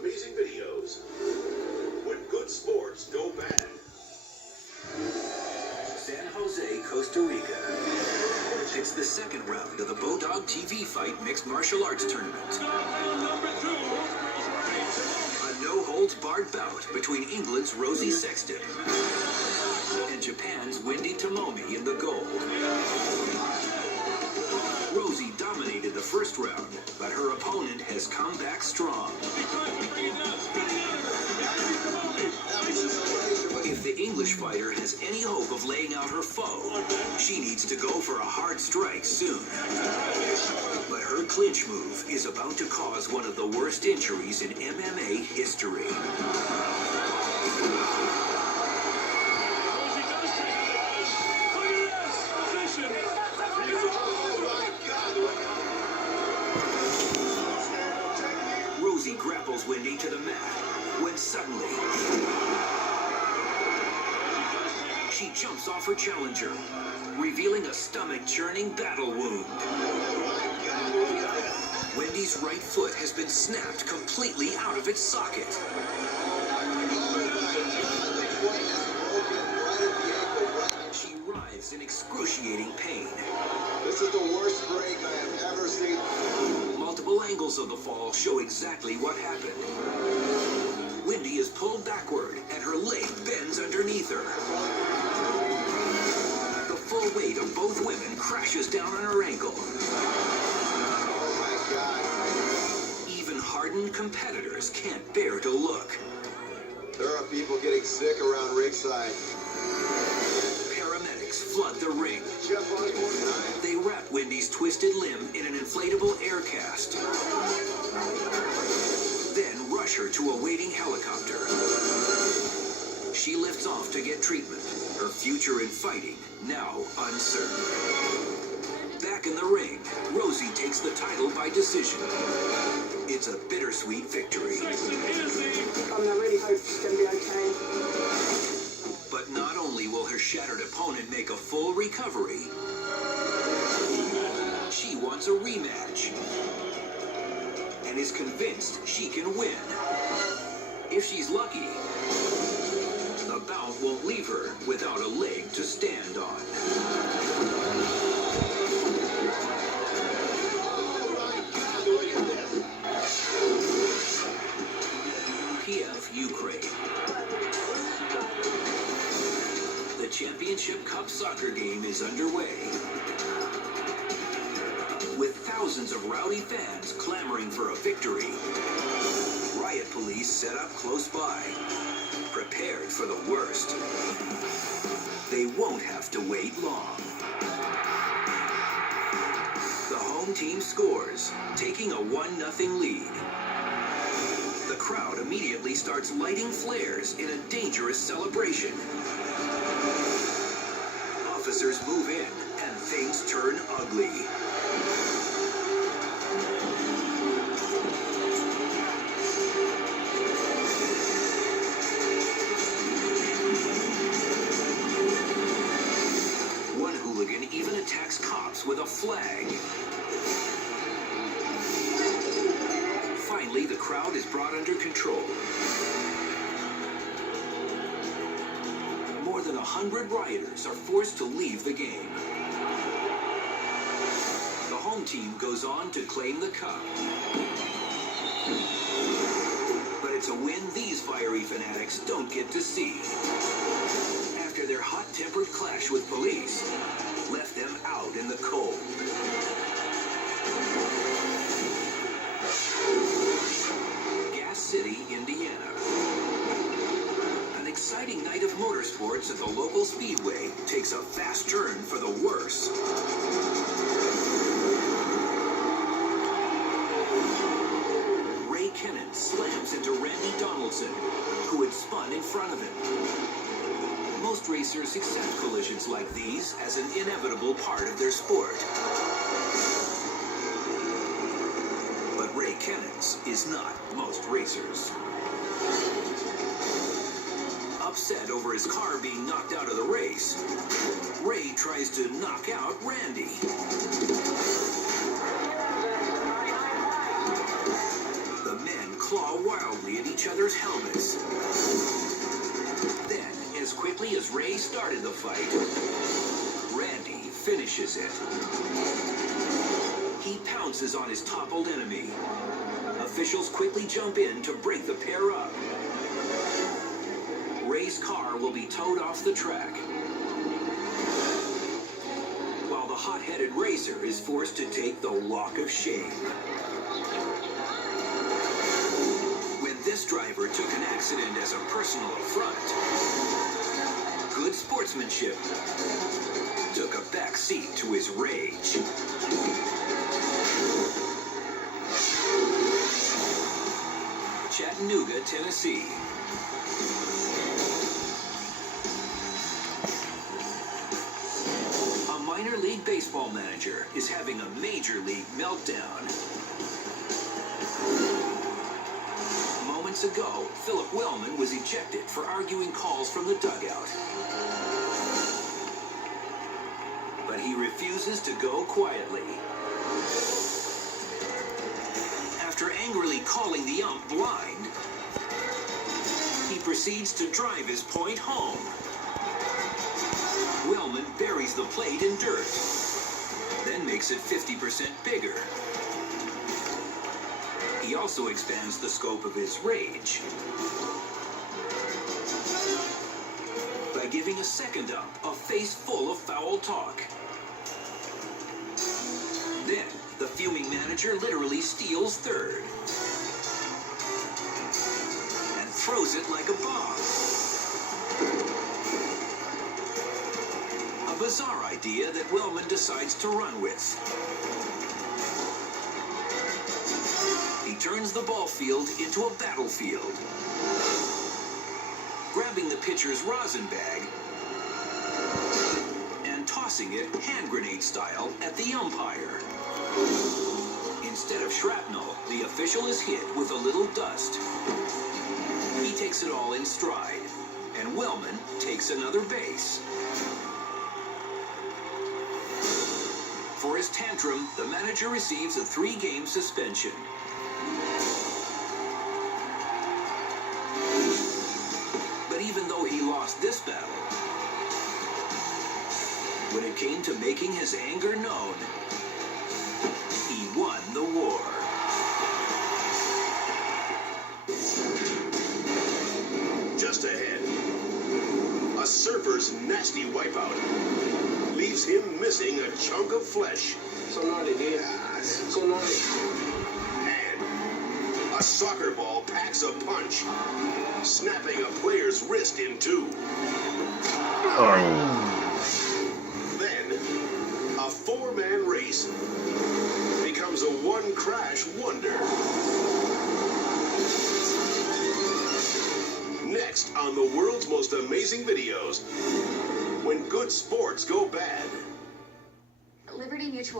amazing videos when good sports go bad. San Jose, Costa Rica. It's the second round of the Bodog TV Fight Mixed Martial Arts Tournament. A no-holds-barred bout between England's Rosie Sexton and Japan's Wendy Tomomi in the gold. Rosie dominated the first round, but her opponent has come back strong. If the English fighter has any hope of laying out her foe, she needs to go for a hard strike soon. But her clinch move is about to cause one of the worst injuries in MMA history. Rosie grapples Wendy to the mat when suddenly she jumps off her challenger, revealing a stomach-churning battle wound. Wendy's right foot has been snapped completely out of its socket. She writhes in excruciating pain. This is the worst break I have ever seen. Multiple angles of the fall show exactly what happened. Wendy is pulled backward, and her leg bends underneath her. The full weight of both women crashes down on her ankle. Oh my God. Even hardened competitors can't bear to look. There are people getting sick around ringside. Paramedics flood the ring. Jeff Osborne, They wrap Wendy's twisted limb in an inflatable air cast. Then rush her to a waiting helicopter. She lifts off to get treatment, her future in fighting now uncertain. Back in the ring, Rosie takes the title by decision. It's a bittersweet victory. I really hope she's going to be okay. But not only will her shattered opponent make a full recovery, she wants a rematch and is convinced she can win. If she's lucky, the bout won't leave her without a leg to stand on. Kiev, Ukraine. The Championship Cup soccer game is underway, with thousands of rowdy fans clamoring for a victory. Riot police set up close by, prepared for the worst. They won't have to wait long. The home team scores, taking a 1-0 lead. The crowd immediately starts lighting flares in a dangerous celebration. Officers move in, and things turn ugly. One hooligan even attacks cops with a flag. Finally, the crowd is brought under control. More than 100 rioters are forced to leave the game. The home team goes on to claim the cup. But it's a win these fiery fanatics don't get to see. After their hot-tempered clash with police left them out in the cold. Gas City, Indiana. An exciting night of motorsports at the local speedway takes a fast turn for the worse. Ray Kennan slams into Randy Donaldson, who had spun in front of him. Most racers accept collisions like these as an inevitable part of their sport. But Ray Kennan's is not most racers. Upset over his car being knocked out of the race, Ray tries to knock out Randy. The men claw wildly at each other's helmets. Then, as quickly as Ray started the fight, Randy finishes it. He pounces on his toppled enemy. Officials quickly jump in to break the pair up. Ray's car will be towed off the track, while the hot-headed racer is forced to take the walk of shame. When this driver took an accident as a personal affront, good sportsmanship took a back seat to his rage. Chattanooga, Tennessee. A minor league baseball manager is having a major league meltdown. Moments ago, Philip Wellman was ejected for arguing calls from the dugout. But he refuses to go quietly. After angrily calling the ump blind, he proceeds to drive his point home. Wellman buries the plate in dirt, then makes it 50% bigger. He also expands the scope of his rage by giving a second ump a face full of foul talk. Then, the fuming manager literally steals third and throws it like a bomb. A bizarre idea that Wellman decides to run with. He turns the ball field into a battlefield, grabbing the pitcher's rosin bag and tossing it hand grenade style at the umpire. Instead of shrapnel, the official is hit with a little dust. He takes it all in stride, and Wellman takes another base. For his tantrum, the manager receives a 3-game suspension. But even though he lost this battle, when it came to making his anger known, he won the war. Just ahead, a surfer's nasty wipeout leaves him missing a chunk of flesh. So naughty, dude. So naughty. And a soccer ball packs a punch, snapping a player's wrist in two. Then, a 4-man race becomes a one-crash wonder. Next on the world's most amazing videos, when good sports go bad. Liberty Mutual.